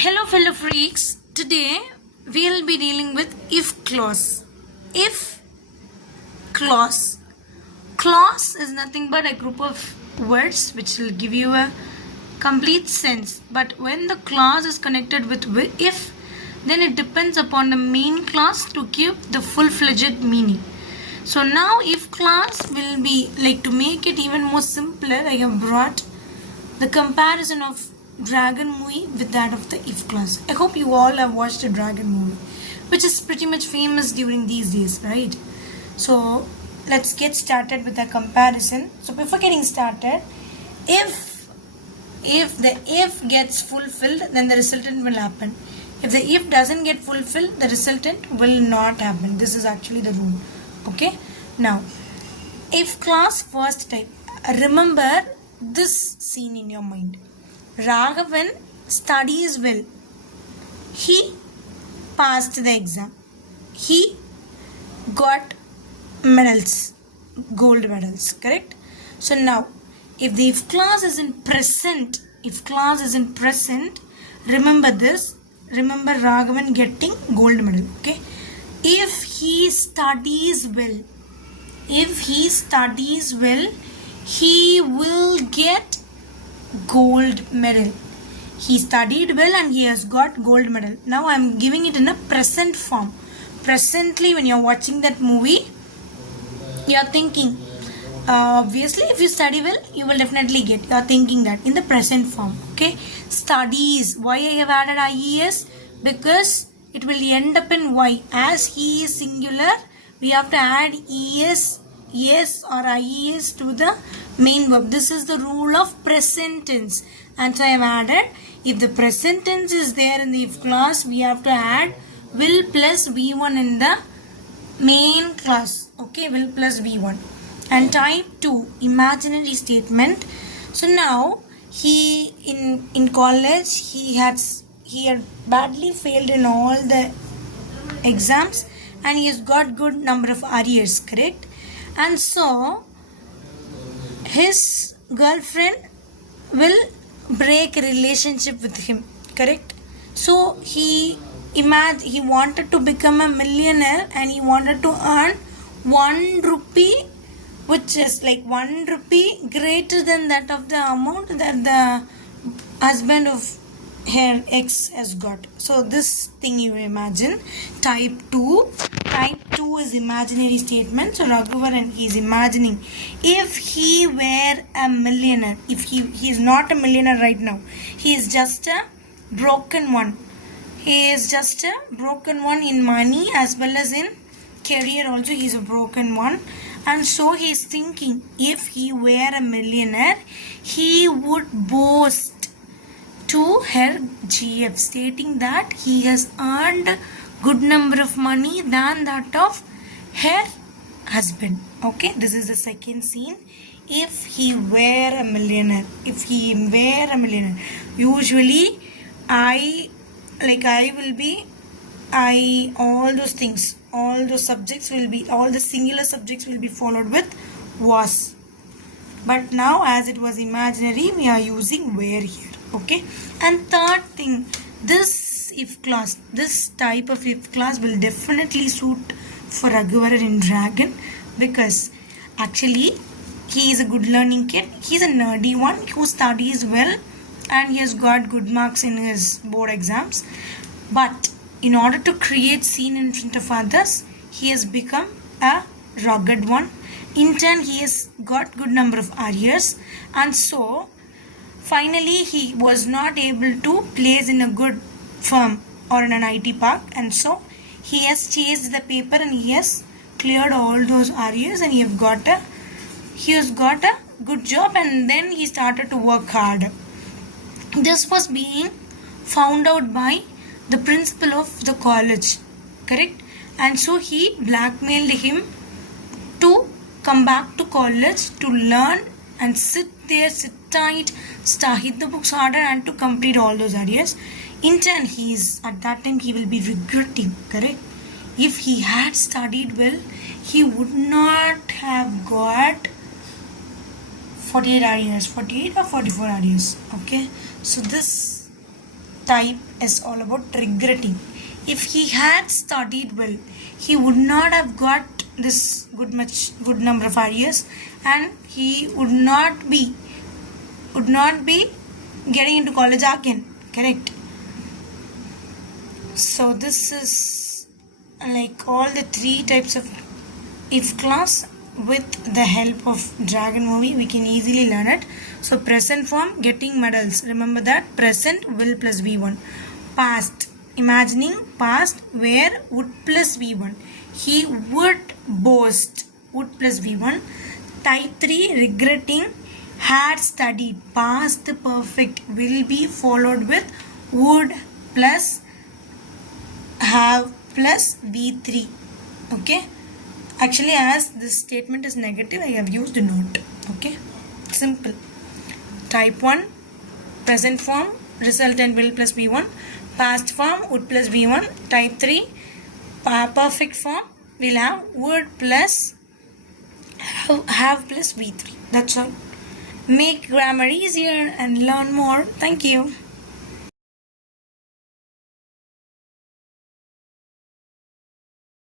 Hello fellow freaks, today we'll be dealing with if clause. If clause. Clause is nothing but a group of words which will give you a complete sense. But when the clause is connected with if, then it depends upon the main clause to give the full-fledged meaning. So now if clause will be, like, to make it even more simpler, I have brought the comparison of Dragon movie with that of the if clause. I hope you all have watched a Dragon movie, which is pretty much famous during these days, right? So let's get started with the comparison. So before getting started, if the if gets fulfilled, then the resultant will happen. If the if doesn't get fulfilled, the resultant will not happen. This is actually the rule. Okay? Now, if clause first type. Remember this scene in your mind. Raghavan studies well. He passed the exam. He got medals, gold medals, correct? So now, if the if clause is in present, remember this. Remember Raghavan getting gold medal, okay? If he studies well, he will get gold medal. He studied well and he has got gold medal. Now I am giving it in a present form. Presently, when you are watching that movie, you are thinking, obviously if you study well, you will definitely get. You are thinking that in the present form. Okay. Studies. Why I have added IES? Because it will end up in Y. As he is singular, we have to add ES, yes or IES to the main verb. This is the rule of present tense. And so I have added, if the present tense is there in the if clause, we have to add will plus V1 in the main clause. Okay, will plus V1. And type 2, imaginary statement. So now, he in college, he had badly failed in all the exams and he has got good number of arrears, correct? And so his girlfriend will break a relationship with him, correct? So he wanted to become a millionaire and he wanted to earn 1 rupee, which is like 1 rupee greater than that of the amount that the husband of her ex has got. So this thing you imagine. Type 2 is imaginary statement. So Raghuvaran, he is imagining if he were a millionaire. If he is not a millionaire right now, he is just a broken one. He is just a broken one in money as well as in career also. He is a broken one. And so he is thinking, if he were a millionaire, he would boast to her GF, stating that he has earned good number of money than that of her husband. Okay, this is the second scene. If he were a millionaire, usually all those things, all the singular subjects will be followed with was. But now as it was imaginary, we are using were here. Okay. And third thing, this type of if clause will definitely suit for Raghuvaran in Dragon, because actually he is a good learning kid. He is a nerdy one who studies well and he has got good marks in his board exams. But in order to create scene in front of others, he has become a rugged one. In turn, he has got good number of arrears, and so finally he was not able to place in a good firm or in an IT park, and so he has chased the paper and he has cleared all those arrears and he has got a good job, and then he started to work hard. This was being found out by the principal of the college, correct? And so he blackmailed him to come back to college to learn and sit tight, hit the books harder and to complete all those arrears. In turn, at that time he will be regretting, correct? If he had studied well, he would not have got 48 arrears, 48 or 44 arrears. Okay, so this type is all about regretting. If he had studied well, he would not have got this good number of ideas, and he would not be getting into college again. Correct. So this is like all the three types of if clause. With the help of Dragon movie, we can easily learn it. So present form, getting medals. Remember that. Present, will plus V1. Past, imagining past where would plus V1. He would boast, would plus V1. Type 3, regretting, had studied. Past perfect will be followed with would plus have plus V3. Okay. Actually, as this statement is negative, I have used not. Okay. Simple. Type 1, present form, resultant will plus V1. Past form, would plus V1. Type 3, perfect form, will have would plus have plus V3. That's all. Make grammar easier and learn more. Thank you.